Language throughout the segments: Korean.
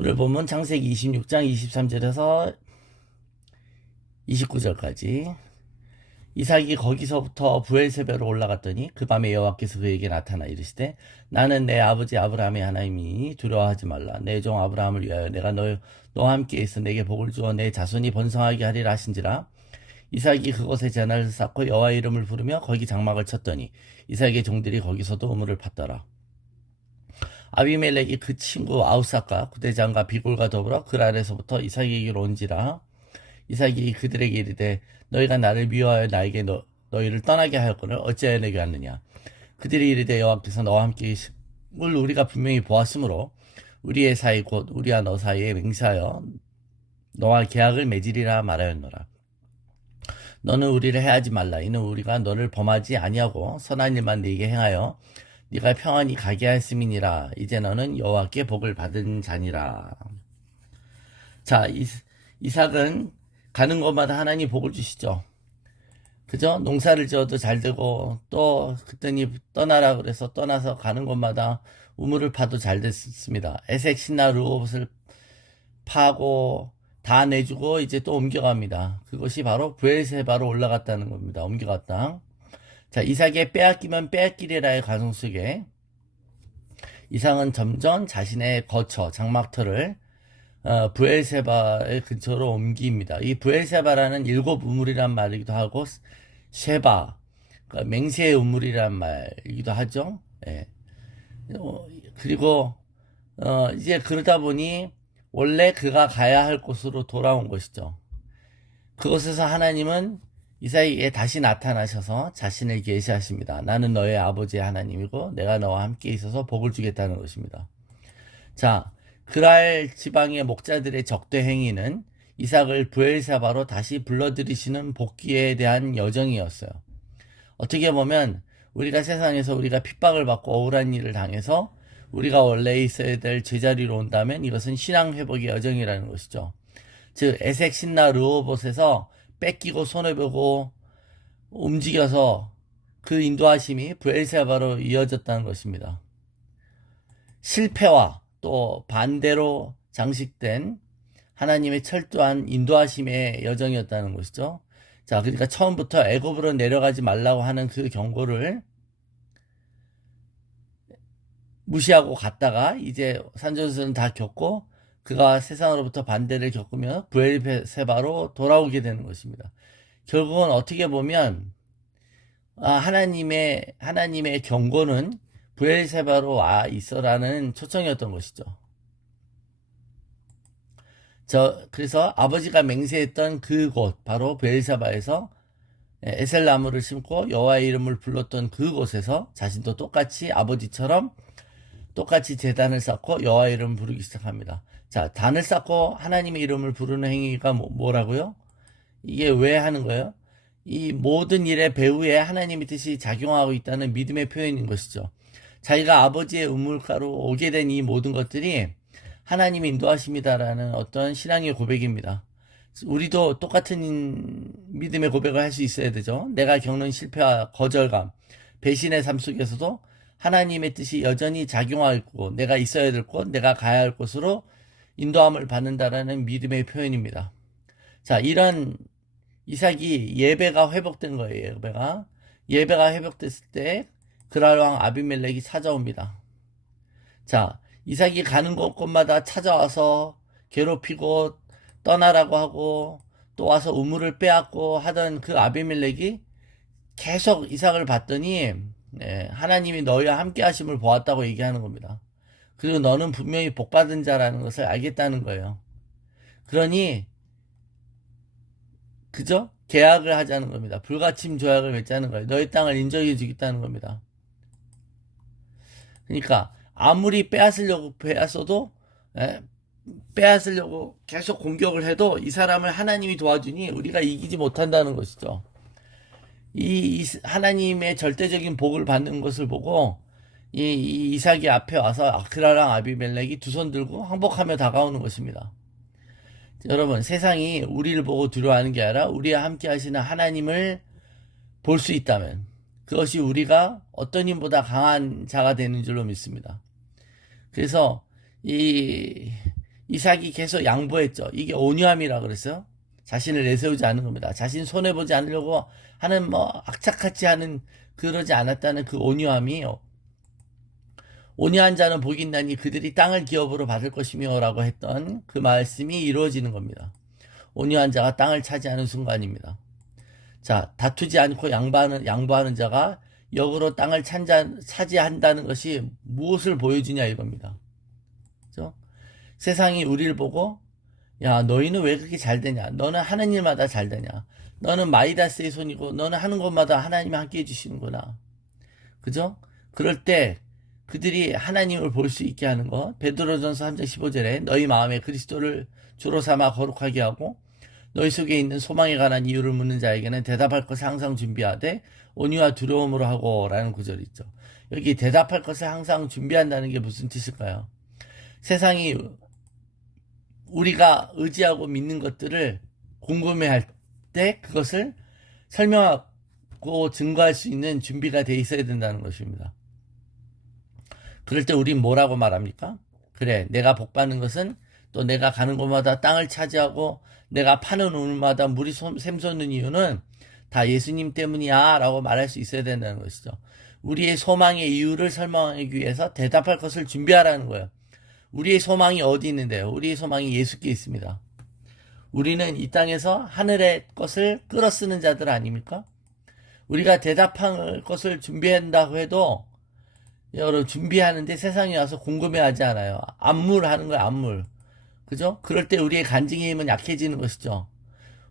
오늘 보면 창세기 26장 23절에서 29절까지 이삭이 거기서부터 부엘세바로 올라갔더니 그 밤에 여호와께서 그에게 나타나 이르시되 나는 내 아버지 아브라함의 하나님이니 두려워하지 말라. 내 종 아브라함을 위하여 내가 너와 함께 있어 내게 복을 주어 내 자손이 번성하게 하리라 하신지라. 이삭이 그곳에 제단을 쌓고 여호와 이름을 부르며 거기 장막을 쳤더니 이삭의 종들이 거기서도 우물을 팠더라. 아비멜렉이 그 친구 아우삭과 구대장과 비골과 더불어 그 아래서부터 이삭에게로 온지라. 이삭이 그들에게 이르되 너희가 나를 미워하여 나에게 너희를 떠나게 하였거늘 어찌하여 내게 왔느냐. 그들이 이르되 여호와께서 너와 함께 있음을 우리가 분명히 보았으므로 우리의 사이 곧 우리와 너 사이에 맹세하여 너와 계약을 맺으리라 말하였노라. 너는 우리를 해하지 말라. 이는 우리가 너를 범하지 아니하고 선한 일만 네게 행하여 네가 평안히 가게 하였음이니라. 이제 너는 여호와께 복을 받은 자니라. 자, 이삭은 가는 곳마다 하나님 복을 주시죠. 그죠? 농사를 지어도 잘 되고 또 그랬더니 떠나라 그래서 떠나서 가는 곳마다 우물을 파도 잘 됐습니다. 에색 신나 르홉을 파고 다 내주고 이제 또 옮겨갑니다. 그것이 바로 부엘세바로 올라갔다는 겁니다. 옮겨갔다. 자, 이삭의 빼앗기면 빼앗기리라의 가정 속에 이삭은 점점 자신의 거처 장막터를 부엘세바의 근처로 옮깁니다. 이 부엘세바라는 일곱 우물이란 말이기도 하고 쉐바, 그러니까 맹세의 우물이란 말이기도 하죠. 예. 그리고 이제 그러다 보니 원래 그가 가야 할 곳으로 돌아온 것이죠. 그곳에서 하나님은 이삭에게 다시 나타나셔서 자신을 계시하십니다. 나는 너의 아버지의 하나님이고 내가 너와 함께 있어서 복을 주겠다는 것입니다. 자, 그랄 지방의 목자들의 적대 행위는 이삭을 부엘세바로 다시 불러들이시는 복귀에 대한 여정이었어요. 어떻게 보면 우리가 세상에서 우리가 핍박을 받고 억울한 일을 당해서 우리가 원래 있어야 될 제자리로 온다면 이것은 신앙 회복의 여정이라는 것이죠. 즉 에색 신나 르호봇에서 뺏기고 손해보고 움직여서 그 인도하심이 부엘세바로 이어졌다는 것입니다. 실패와 또 반대로 장식된 하나님의 철저한 인도하심의 여정이었다는 것이죠. 자, 그러니까 처음부터 애굽으로 내려가지 말라고 하는 그 경고를 무시하고 갔다가 이제 산전수는 다 겪고 그가 세상으로부터 반대를 겪으며 부엘세바로 돌아오게 되는 것입니다. 결국은 어떻게 보면 하나님의 경고는 부엘세바로 와 있어라는 초청이었던 것이죠. 그래서 아버지가 맹세했던 그곳 바로 부엘세바에서 에셀나무를 심고 여호와의 이름을 불렀던 그곳에서 자신도 똑같이 아버지처럼 똑같이 제단을 쌓고 여호와의 이름을 부르기 시작합니다. 자, 단을 쌓고 하나님의 이름을 부르는 행위가 뭐라고요? 이게 왜 하는 거예요? 이 모든 일의 배후에 하나님의 뜻이 작용하고 있다는 믿음의 표현인 것이죠. 자기가 아버지의 우물가로 오게 된 이 모든 것들이 하나님의 인도하심이다라는 어떤 신앙의 고백입니다. 우리도 똑같은 믿음의 고백을 할 수 있어야 되죠. 내가 겪는 실패와 거절감, 배신의 삶 속에서도 하나님의 뜻이 여전히 작용하고 내가 있어야 될 곳, 내가 가야 할 곳으로 인도함을 받는다라는 믿음의 표현입니다. 자, 이런 이삭이 예배가 회복된 거예요. 예배가 회복됐을 때 그랄 왕 아비멜렉이 찾아옵니다. 자, 이삭이 가는 곳곳마다 찾아와서 괴롭히고 떠나라고 하고 또 와서 우물을 빼앗고 하던 그 아비멜렉이 계속 이삭을 봤더니 하나님이 너희와 함께 하심을 보았다고 얘기하는 겁니다. 그리고 너는 분명히 복받은 자라는 것을 알겠다는 거예요. 그러니 그죠? 계약을 하자는 겁니다. 불가침 조약을 맺자는 거예요. 너희 땅을 인정해 주겠다는 겁니다. 그러니까 아무리 빼앗으려고 계속 공격을 해도 이 사람을 하나님이 도와주니 우리가 이기지 못한다는 것이죠. 이 하나님의 절대적인 복을 받는 것을 보고 이 이삭이 앞에 와서 아크라랑 아비멜렉이 두 손 들고 항복하며 다가오는 것입니다. 여러분, 세상이 우리를 보고 두려워하는 게 아니라 우리와 함께 하시는 하나님을 볼 수 있다면 그것이 우리가 어떤 힘보다 강한 자가 되는 줄로 믿습니다. 그래서 이 이삭이 계속 양보했죠. 이게 온유함이라 그랬어요. 자신을 내세우지 않은 겁니다. 자신 손해보지 않으려고 하는 악착같이 하는 그러지 않았다는 그 온유함이요. 온유한 자는 복이 있나니 그들이 땅을 기업으로 받을 것이며 라고 했던 그 말씀이 이루어지는 겁니다. 온유한 자가 땅을 차지하는 순간입니다. 자, 다투지 않고 양보하는 자가 역으로 땅을 차지한다는 것이 무엇을 보여주냐 이겁니다. 그죠? 세상이 우리를 보고 야, 너희는 왜 그렇게 잘 되냐? 너는 하는 일마다 잘 되냐? 너는 마이다스의 손이고 너는 하는 것마다 하나님이 함께 해주시는구나. 그죠? 그럴 때 그들이 하나님을 볼 수 있게 하는 것. 베드로전서 3장 15절에 너희 마음에 그리스도를 주로 삼아 거룩하게 하고 너희 속에 있는 소망에 관한 이유를 묻는 자에게는 대답할 것을 항상 준비하되 온유와 두려움으로 하고 라는 구절이 있죠. 여기 대답할 것을 항상 준비한다는 게 무슨 뜻일까요? 세상이 우리가 의지하고 믿는 것들을 궁금해할 때 그것을 설명하고 증거할 수 있는 준비가 돼 있어야 된다는 것입니다. 그럴 때 우린 뭐라고 말합니까? 그래, 내가 복 받는 것은 또 내가 가는 곳마다 땅을 차지하고 내가 파는 우물마다 물이 샘솟는 이유는 다 예수님 때문이야 라고 말할 수 있어야 된다는 것이죠. 우리의 소망의 이유를 설명하기 위해서 대답할 것을 준비하라는 거예요. 우리의 소망이 어디 있는데요? 우리의 소망이 예수께 있습니다. 우리는 이 땅에서 하늘의 것을 끌어쓰는 자들 아닙니까? 우리가 대답할 것을 준비한다고 해도 여러분 준비하는데 세상에 와서 궁금해하지 않아요. 안물하는 거야, 안물. 그죠? 그럴 때 우리의 간증의 힘은 약해지는 것이죠.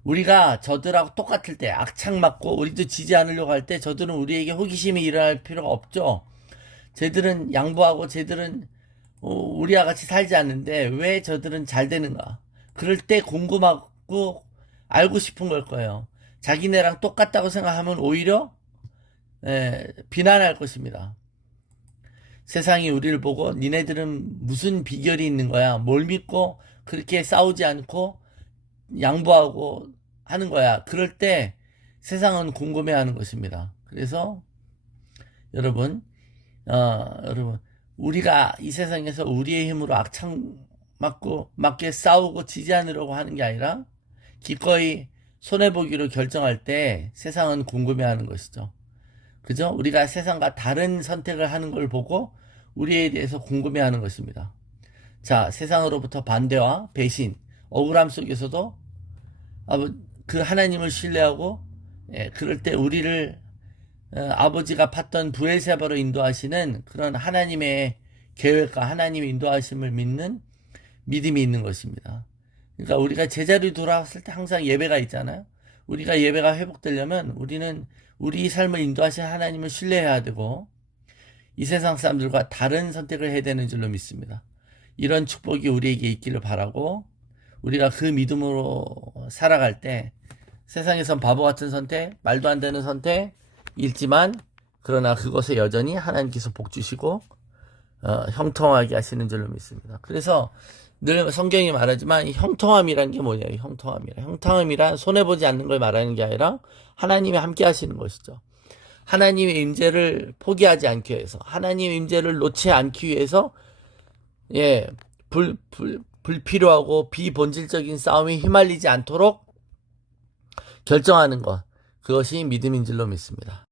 우리가 저들하고 똑같을 때 악착 맞고 우리도 지지 않으려고 할 때 저들은 우리에게 호기심이 일어날 필요가 없죠. 쟤들은 양보하고 쟤들은 우리와 같이 살지 않는데 왜 저들은 잘 되는가? 그럴 때 궁금하고 알고 싶은 걸 거예요. 자기네랑 똑같다고 생각하면 오히려 비난할 것입니다. 세상이 우리를 보고 니네들은 무슨 비결이 있는 거야? 뭘 믿고 그렇게 싸우지 않고 양보하고 하는 거야? 그럴 때 세상은 궁금해하는 것입니다. 그래서 여러분 우리가 이 세상에서 우리의 힘으로 악착 맞게 싸우고 지지 않으려고 하는 게 아니라 기꺼이 손해보기로 결정할 때 세상은 궁금해하는 것이죠. 그죠? 우리가 세상과 다른 선택을 하는 걸 보고 우리에 대해서 궁금해하는 것입니다. 자, 세상으로부터 반대와 배신, 억울함 속에서도 그 하나님을 신뢰하고 그럴 때 우리를 아버지가 팠던 브엘세바로 인도하시는 그런 하나님의 계획과 하나님의 인도하심을 믿는 믿음이 있는 것입니다. 그러니까 우리가 제자리 돌아왔을 때 항상 예배가 있잖아요. 우리가 예배가 회복되려면 우리는 우리 삶을 인도하신 하나님을 신뢰해야 되고 이 세상 사람들과 다른 선택을 해야 되는 줄로 믿습니다. 이런 축복이 우리에게 있기를 바라고 우리가 그 믿음으로 살아갈 때 세상에선 바보 같은 선택, 말도 안 되는 선택일지만 그러나 그것에 여전히 하나님께서 복 주시고 형통하게 하시는 줄로 믿습니다. 그래서 늘 성경이 말하지만 이 형통함이란 게 뭐냐면 형통함이란 손해보지 않는 걸 말하는 게 아니라 하나님이 함께 하시는 것이죠. 하나님의 임재를 포기하지 않기 위해서 하나님의 임재를 놓지 않기 위해서 불필요하고 비본질적인 싸움에 휘말리지 않도록 결정하는 것, 그것이 믿음인 줄로 믿습니다.